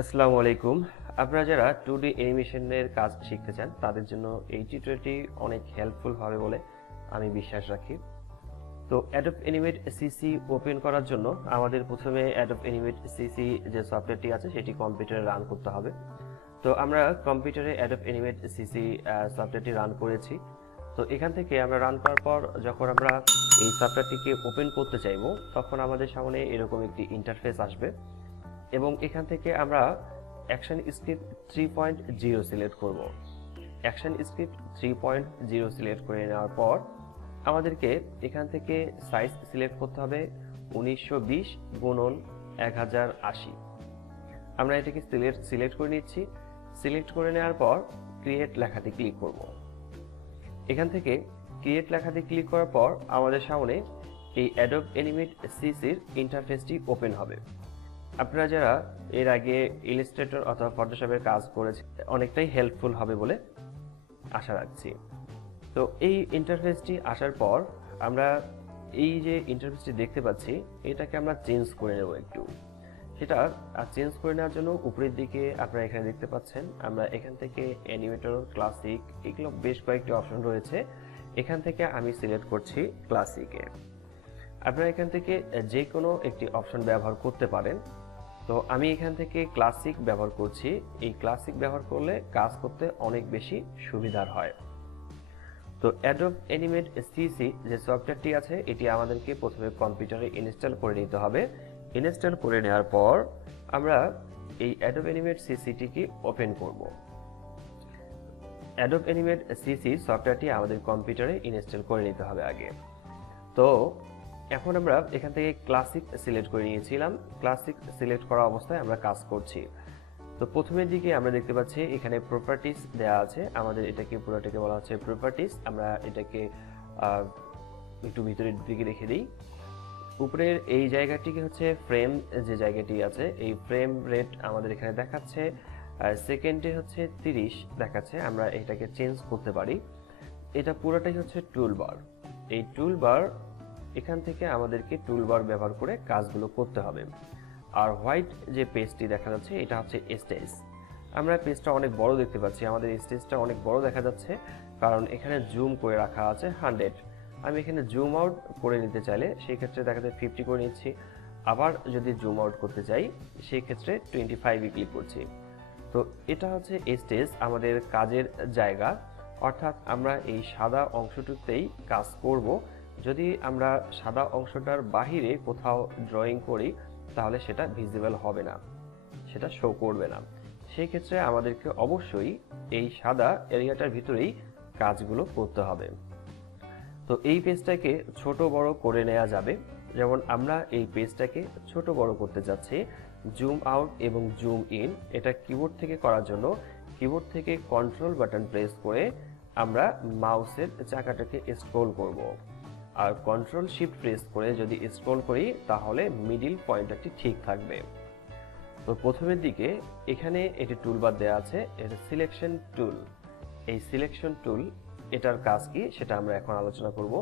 আসসালামু আলাইকুম। আপনারা যারা 2D অ্যানিমেশনের কাজ শিখতে চান তাদের জন্য এই টিউটোরিয়ালটি অনেক হেল্পফুল হবে বলে আমি বিশ্বাস রাখি। তো Adobe Animate CC ওপেন করার জন্য আমাদের প্রথমে Adobe Animate CC যে সফটওয়্যারটি আছে সেটি কম্পিউটারে রান করতে হবে। তো আমরা কম্পিউটারে Adobe Animate CC সফটওয়্যারটি রান করেছি। তো এখান থেকে আমরা রান করার পর যখন আমরা এই সফটওয়্যারটিকে ওপেন করতে চাইবো তখন আমাদের সামনে এরকম একটি ইন্টারফেস আসবে এবং এখান থেকে আমরা অ্যাকশন স্ক্রিপ্ট 3.0 সিলেক্ট করব। অ্যাকশন স্ক্রিপ্ট 3.0 সিলেক্ট করে নেওয়ার পর আমাদেরকে এখান থেকে সাইজ সিলেক্ট করতে হবে 1920 গুণন 1080। আমরা এটাকে সিলেক্ট করে নিচ্ছি। সিলেক্ট করে নেওয়ার পর ক্রিয়েট লেখাতে ক্লিক করব। এখান থেকে ক্রিয়েট লেখাতে ক্লিক করার পর আমাদের সামনে এই Adobe Animate CC-র ইন্টারফেসটি ওপেন হবে। আপনারা যারা এর আগে ইলাস্ট্রেটর অথবা ফটোশপের কাজ করেছেন অনেকটাই হেল্পফুল হবে বলে আশা রাখছি। তো এই ইন্টারফেসটি আসার পর আমরা এই যে ইন্টারফেসটি দেখতে পাচ্ছি এটাকে আমরা চেঞ্জ করে নেব একটু। সেটা চেঞ্জ করে নেওয়ার জন্য উপরের দিকে আপনারা এখানে দেখতে পাচ্ছেন আমরা এখান থেকে অ্যানিমেটর, ক্লাসিক এগুলো বেশ কয়েকটি অপশন রয়েছে। এখান থেকে আমি সিলেক্ট করছি ক্লাসিকে। আপনারা এখান থেকে যে কোনো একটি অপশন ব্যবহার করতে পারেন। তো আমি এখান থেকে ক্লাসিক ব্যবহার করছি। এই ক্লাসিক ব্যবহার করলে কাজ করতে অনেক বেশি সুবিধার হয়। তো Adobe Animate CC যে সফটওয়্যারটি আছে এটি আমাদেরকে প্রথমে কম্পিউটারে ইনস্টল করে নিতে হবে। ইনস্টল করে নেওয়ার পর আমরা এই Adobe Animate CC-টিকে ওপেন করব। Adobe Animate CC সফটওয়্যারটি আমাদের কম্পিউটারে ইনস্টল করে নিতে হবে আগে। তো এখন আমরা এখান থেকে ক্লাসিক সিলেক্ট করে নিয়েছিলাম। ক্লাসিক সিলেক্ট করা অবস্থায় আমরা কাজ করছি। তো প্রথমের দিকে আমরা দেখতে পাচ্ছি এখানে প্রপার্টিস দেওয়া আছে। আমাদের এটাকে পুরোটাকে বলা হচ্ছে প্রপার্টিস। আমরা এটাকে একটু ভিতরের দিকে রেখে দিই। উপরের এই জায়গাটিকে হচ্ছে ফ্রেম যে জায়গাটি আছে এই ফ্রেম রেট আমাদের এখানে দেখাচ্ছে। সেকেন্ডে হচ্ছে 30 দেখাচ্ছে। আমরা এটাকে চেঞ্জ করতে পারি। এটা পুরোটাই হচ্ছে টুলবার। এই টুলবার এখান থেকে আমাদেরকে টুলবার ব্যবহার করে কাজগুলো করতে হবে। আর হোয়াইট যে পেজটি দেখা যাচ্ছে এটা হচ্ছে স্টেজ। আমরা পেজটা অনেক বড় দেখতে পাচ্ছি। আমাদের স্টেজটা অনেক বড় দেখা যাচ্ছে কারণ এখানে জুম করে রাখা আছে 100। আমি এখানে জুম আউট করে নিতে চাইলে সেই ক্ষেত্রে দেখা যায় 50 করে নিচ্ছি। আবার যদি জুম আউট করতে চাই সেই ক্ষেত্রে 25-এ ক্লিক করছি। তো এটা হচ্ছে স্টেজ, আমাদের কাজের জায়গা। অর্থাৎ আমরা এই সাদা অংশটুকুতেই কাজ করব। যদি আমরা সাদা অংশটার বাহিরে কোথাও ড্রয়িং করি তাহলে সেটা ভিজিবল হবে না, সেটা শো করবে না। সেই ক্ষেত্রে আমাদেরকে অবশ্যই এই সাদা এরিয়াটার ভিতরেই কাজগুলো করতে হবে। তো এই পেজটাকে ছোট বড় করে নেওয়া যাবে। যেমন আমরা এই পেজটাকে ছোট বড় করতে যাচ্ছি। জুম আউট এবং জুম ইন এটা কিবোর্ড থেকে করার জন্য কিবোর্ড থেকে কন্ট্রোল বাটন প্রেস করে আমরা মাউসের চাকাটাকে স্ক্রল করব। আর কন্ট্রোল শিফট প্রেস করে যদি স্ক্রল করি তাহলে মিডল পয়েন্টারটি ঠিক থাকবে। তো প্রথমের দিকে এখানে একটি টুলবার দেওয়া আছে, এটা সিলেকশন টুল। এই সিলেকশন টুল এটার কাজ কি সেটা আমরা এখন আলোচনা করব।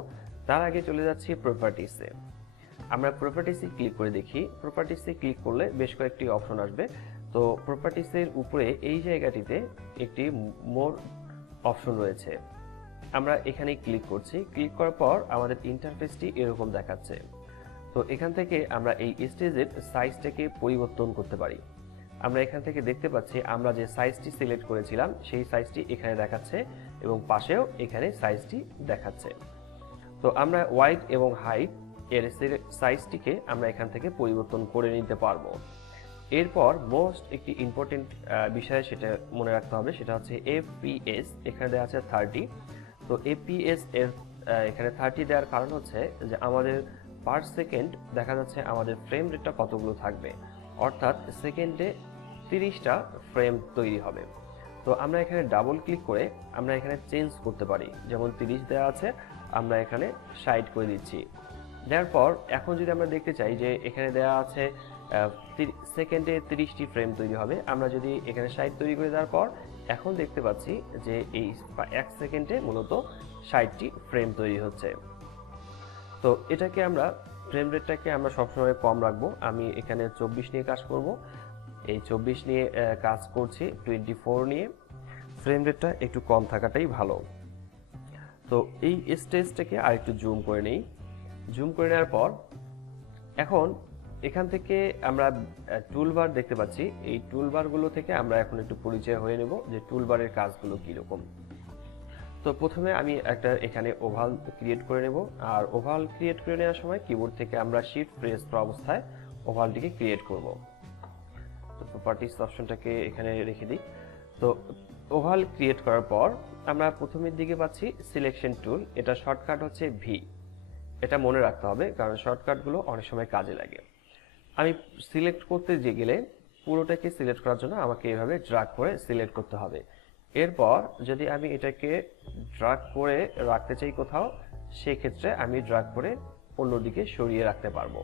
তার আগে চলে যাচ্ছি প্রপার্টিসে। আমরা প্রপার্টিসে ক্লিক করে দেখি। প্রপার্টিসে ক্লিক করলে বেশ কয়েকটি অপশন আসবে। তো প্রপার্টিসের উপরে এই জায়গাটিতে একটি মোর অপশন রয়েছে। আমরা এখানে ক্লিক করছি। ক্লিক করার পর আমাদের ইন্টারফেসটি এরকম দেখাচ্ছে। তো এখান থেকে আমরা এই স্টেজের সাইজটাকে পরিবর্তন করতে পারি। আমরা এখান থেকে দেখতে পাচ্ছি আমরা যে সাইজটি সিলেক্ট করেছিলাম সেই সাইজটি এখানে দেখাচ্ছে এবং পাশেও এখানে সাইজটি দেখাচ্ছে। তো আমরা ওয়াইড এবং হাইট এর সাইজটিকে আমরা এখান থেকে পরিবর্তন করে নিতে পারবো। এরপর মোস্ট একটি ইম্পর্টেন্ট বিষয় সেটা মনে রাখতে হবে, সেটা হচ্ছে FPS। এখানে দেওয়া আছে 30। তো FPS এর এখানে 30 দেওয়ার কারণ হচ্ছে যে আমাদের পার সেকেন্ড দেখা যাচ্ছে আমাদের ফ্রেম রেটটা কতগুলো থাকবে, অর্থাৎ সেকেন্ডে 30টা ফ্রেম তৈরি হবে। তো আমরা এখানে ডাবল ক্লিক করে আমরা এখানে চেঞ্জ করতে পারি। যেমন 30 দেওয়া আছে, আমরা এখানে 60 করে দিচ্ছি। দেওয়ার পর এখন যদি আমরা দেখতে চাই যে এখানে দেওয়া আছে সেকেন্ডে 30টি ফ্রেম তৈরি হবে, আমরা যদি এখানে 60 তৈরি করে দেওয়ার পর এখন দেখতে পাচ্ছি যে এই 1 সেকেন্ডে মূলত 60টি ফ্রেম তৈরি হচ্ছে। তো এটাকে আমরা ফ্রেম রেটটাকে আমরা সবসময় কম রাখবো। আমি এখানে 24 নিয়ে কাজ করব। এই 24 নিয়ে কাজ করছি, 24 নিয়ে। ফ্রেম রেটটা একটু কম থাকাটাই ভালো। তো এই স্টেজটাকে আরেকটু জুম করে নেই। জুম করে নেওয়ার পর এখন এখান থেকে আমরা টুলবার দেখতে পাচ্ছি। এই টুলবারগুলো থেকে আমরা এখন একটু পরিচয় হয়ে নেব যে টুলবারের কাজগুলো কীরকম। তো প্রথমে আমি একটা এখানে ওভাল ক্রিয়েট করে নেব। আর ওভাল ক্রিয়েট করে নেওয়ার সময় কিবোর্ড থেকে আমরা শিফট প্রেস করা অবস্থায় ওভালটিকে ক্রিয়েট করব। তো প্রপার্টিস অপশনটাকে এখানে রেখে দিই। তো ওভাল ক্রিয়েট করার পর আমরা প্রথমের দিকে পাচ্ছি সিলেকশন টুল। এটা শর্টকাট হচ্ছে ভি। এটা মনে রাখতে হবে, কারণ শর্টকাটগুলো অনেক সময় কাজে লাগে। আমি সিলেক্ট করতে গেলে পুরোটাকে সিলেক্ট করার জন্য আমাকে এভাবে ড্র্যাগ করে সিলেক্ট করতে হবে। এরপর যদি আমি এটাকে ড্র্যাগ করে রাখতে চাই কোথাও, সেক্ষেত্রে আমি ড্র্যাগ করে অন্যদিকে সরিয়ে রাখতে পারবো।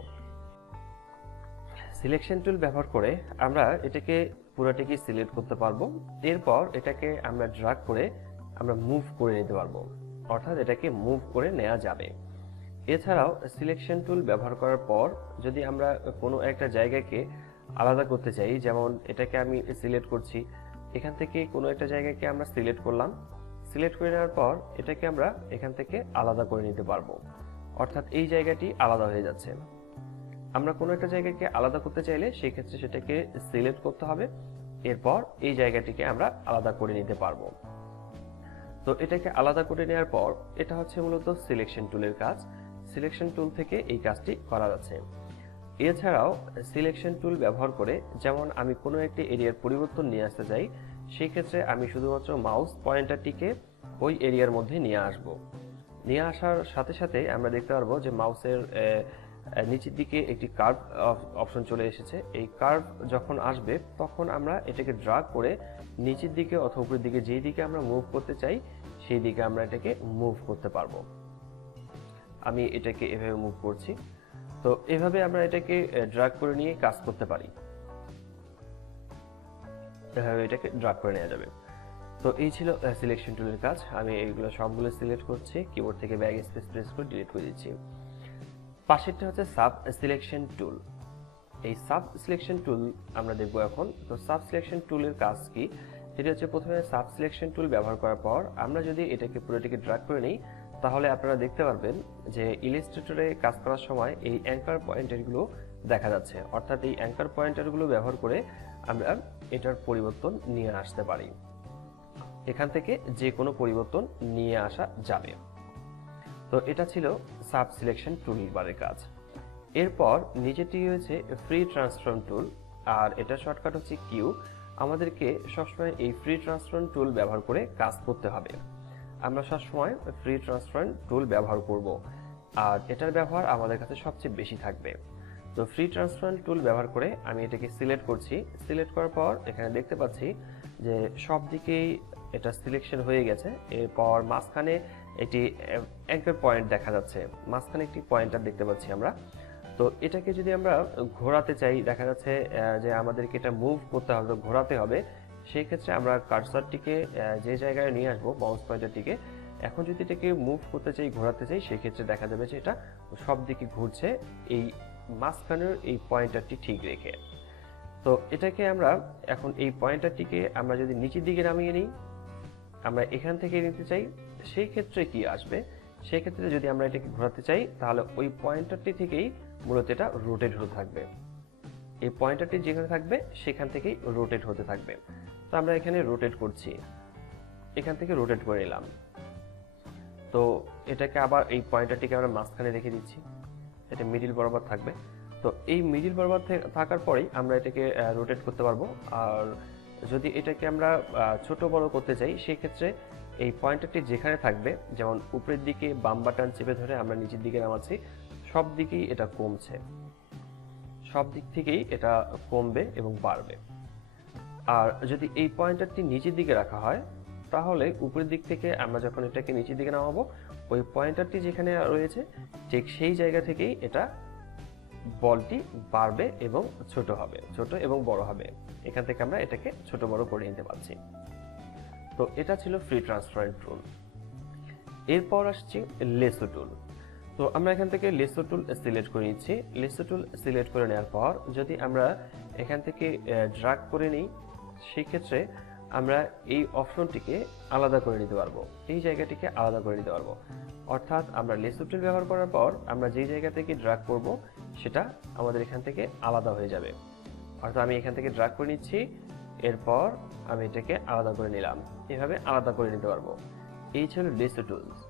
সিলেকশন টুল ব্যবহার করে আমরা এটাকে পুরোটাকে সিলেক্ট করতে পারবো। এরপর এটাকে আমরা ড্র্যাগ করে আমরা মুভ করে নিতে পারবো, অর্থাৎ এটাকে মুভ করে নেওয়া যাবে। এছাড়াও সিলেকশন টুল ব্যবহার করার পর যদি আমরা কোনো একটা জায়গাকে আলাদা করতে চাই, যেমন এটাকে আমি সিলেক্ট করছি, এখান থেকে কোনো একটা জায়গাকে আমরা সিলেক্ট করলাম। সিলেক্ট করে নেওয়ার পর এটাকে আমরা এখান থেকে আলাদা করে নিতে পারবো, অর্থাৎ এই জায়গাটি আলাদা হয়ে যাচ্ছে। আমরা কোনো একটা জায়গাকে আলাদা করতে চাইলে সেক্ষেত্রে সেটাকে সিলেক্ট করতে হবে। এরপর এই জায়গাটিকে আমরা আলাদা করে নিতে পারবো। তো এটাকে আলাদা করে নেওয়ার পর এটা হচ্ছে মূলত সিলেকশন টুলের কাজ। সিলেকশন টুল থেকে এই কাজটি করা যাচ্ছে। এছাড়াও সিলেকশন টুল ব্যবহার করে যেমন আমি কোনো একটি এরিয়ার পরিবর্তন নিয়ে আসতে চাই, সেই ক্ষেত্রে আমি শুধুমাত্র মাউস পয়েন্টারটিকে ওই এরিয়ার মধ্যে নিয়ে আসব। নিয়ে আসার সাথে সাথে আমরা দেখতে পারবো যে মাউসের নিচের দিকে একটি কার্ভ অপশন চলে এসেছে। এই কার্ভ যখন আসবে তখন আমরা এটাকে ড্র্যাগ করে নিচের দিকে অথবা উপরের দিকে যেই দিকে আমরা মুভ করতে চাই সেই দিকে আমরা এটাকে মুভ করতে পারবো। আমি এটাকে এভাবে মুভ করছি। তো এভাবে আমরা এটাকে ড্র্যাগ করে নিয়ে কাজ করতে পারি। এভাবে এটাকে ড্র্যাগ করে নেওয়া যাবে। তো এই ছিল সিলেকশন টুলের কাজ। আমি এইগুলো সবগুলো সিলেক্ট করছি, কিবোর্ড থেকে ব্যাক স্পেস প্রেস করে ডিলিট করে দিচ্ছি। পাশেরটা হচ্ছে সাব সিলেকশন টুল। এই সাব সিলেকশন টুল আমরা দেখব এখন। তো সাব সিলেকশন টুলের কাজ কি? সেটা হচ্ছে প্রথমে সাব সিলেকশন টুল ব্যবহার করার পর আমরা যদি এটাকে পুরোটাকে ড্র্যাগ করে নিই, তাহলে আপনারা দেখতে পারবেন যে ইলাস্ট্রেটরে কাজ করার সময় এই অ্যাঙ্কার পয়েন্টারগুলো দেখা যাচ্ছে। অর্থাৎ এই অ্যাঙ্কার পয়েন্টারগুলো ব্যবহার করে আমরা এটার পরিবর্তন নিয়ে আসতে পারি। এখান থেকে যে কোনো পরিবর্তন নিয়ে আসা যাবে। তো এটা ছিল সাব সিলেকশন টুলবারের কাজ। এরপর নিচেটি হয়েছে ফ্রি ট্রান্সফর্ম টুল, আর এটা শর্টকাট হচ্ছে কিউ। আমাদেরকে সবসময় এই ফ্রি ট্রান্সফর্ম টুল ব্যবহার করে কাজ করতে হবে। আমরা সবসময় ফ্রি ট্রান্সফর্ম টুল ব্যবহার করব, আর এটার ব্যবহার আমাদের কাছে সবচেয়ে বেশি থাকবে। তো ফ্রি ট্রান্সফর্ম টুল ব্যবহার করে আমি এটাকে সিলেক্ট করছি। সিলেক্ট করার পর এখানে দেখতে পাচ্ছি যে সব দিকেই এটা সিলেকশন হয়ে গেছে। এরপর মাঝখানে একটি অ্যাঙ্কার পয়েন্ট দেখা যাচ্ছে, মাঝখানে একটি পয়েন্টার দেখতে পাচ্ছি আমরা। তো এটাকে যদি আমরা ঘোরাতে চাই, দেখা যাচ্ছে যে আমাদেরকে এটা মুভ করতে হবে, ঘোরাতে হবে। সেই ক্ষেত্রে আমরা কার্সারটিকে যে জায়গায় নিয়ে আসবো, মাউস পয়েন্টারটিকে, এখন যদি এটাকে মুভ করতে চাই, ঘোরাতে চাই, সেই ক্ষেত্রে দেখা যাবে যে এটা সব দিকে ঘুরছে এই মাঝখানের এই পয়েন্টারটি ঠিক রেখে। তো এটাকে আমরা এখন এই পয়েন্টারটিকে আমরা যদি নিচের দিকে নামিয়ে নিই, আমরা এখান থেকে নিতে চাই, সেই ক্ষেত্রে কি আসবে? সেই ক্ষেত্রে যদি আমরা এটাকে ঘোরাতে চাই, তাহলে ওই পয়েন্টারটি থেকেই মূলত এটা রোটেট হতে থাকবে। এই পয়েন্টারটি যেখানে থাকবে সেখান থেকেই রোটেট হতে থাকবে। তো আমরা এখানে রোটেট করছি, এখান থেকে রোটেট করে নিলাম। তো এটাকে আবার এই পয়েন্টারটিকে আমরা মাঝখানে রেখে দিচ্ছি, এটা মিডিল বরাবর থাকবে। তো এই মিডিল বরাবর থাকার পরেই আমরা এটাকে রোটেট করতে পারবো। আর যদি এটাকে আমরা ছোট বড় করতে চাই, সেই ক্ষেত্রে এই পয়েন্টারটি যেখানে থাকবে, যেমন উপরের দিকে বাম বাটন চেপে ধরে আমরা নিচের দিকে নামাচ্ছি, সব দিকেই এটা কমছে, সব দিক থেকেই এটা কমবে এবং বাড়বে। আর যদি এই পয়েন্টারটি নিচের দিকে রাখা হয়, তাহলে উপরের দিক থেকে আমরা যখন এটাকে নিচের দিকে নামাবো, ওই পয়েন্টারটি যেখানে রয়েছে ঠিক সেই জায়গা থেকেই এটা বলটি বাড়বে এবং ছোট হবে, ছোট এবং বড় হবে। এখান থেকে আমরা এটাকে ছোট বড় করে নিতে পারছি। তো এটা ছিল ফ্রি ট্রান্সফার টুল। এরপর আসছে লেসো টুল। তো আমরা এখান থেকে লেসো টুল সিলেক্ট করে নিচ্ছি। লেসো টুল সিলেক্ট করে নেওয়ার পর যদি আমরা এখান থেকে ড্র্যাগ করে নিই, সেই ক্ষেত্রে আমরা এই অপশনটিকে আলাদা করে নিতে পারবো, এই জায়গাটিকে আলাদা করে নিতে পারবো। অর্থাৎ আমরা লেস টুল ব্যবহার করার পর আমরা যেই জায়গা থেকে ড্র্যাগ করব সেটা আমাদের এখান থেকে আলাদা হয়ে যাবে। অর্থাৎ আমি এখান থেকে ড্র্যাগ করে নিচ্ছি, এরপর আমি এটাকে আলাদা করে নিলাম, এভাবে আলাদা করে নিতে পারবো। এই ছিল লেস টুলস।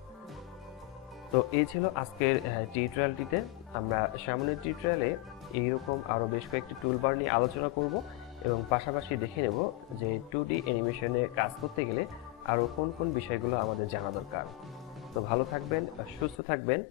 তো এই ছিল আজকের টিউটোরিয়ালটিতে। আমরা সামনের টিউটোরিয়ালে এইরকম আরও বেশ কয়েকটি টুলবার নিয়ে আলোচনা করব এবং পাশাপাশি দেখে নেব যে 2D অ্যানিমেশনে কাজ করতে গেলে আরও কোন কোন বিষয়গুলো আমাদের জানা দরকার। তো ভালো থাকবেন, সুস্থ থাকবেন।